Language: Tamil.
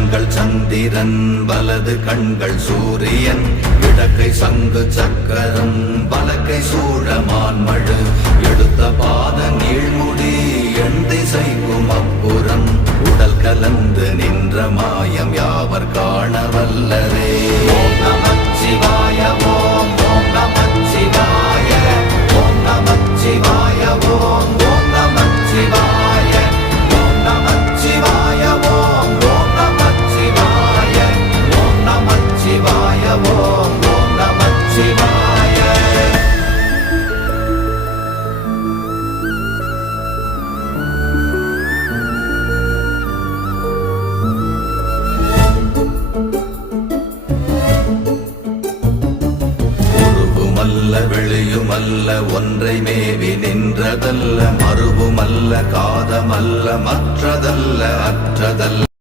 கண்கள் சந்திரன் வலது கண்கள் சூரியன் இடக்கை சங்கு சக்கரம் வலக்கை சூழமான்மழு எடுத்த பாத நீழ்முடி எண் திசைக்கும் அப்புறம் உடல் கலந்து நின்ற மாயம் யாவர் காண வல்லரே. ஓம் நமச்சிவாய ஓம் ஓம் நமச்சிவாய ஓம் நமச்சிவாய ஓம் ஓம் நமச்சிவாய ஓம் நமச்சிவாய ஓம் ஓம் நமச்சிவாய ஓம் நமச்சிவாய ஓம் ஓம் நமச்சிவாய. வெளியுமல்ல ஒன்றை மேவி நின்றதல்ல மறுவுமல்ல காதமல்ல மற்றதல்ல அற்றதல்ல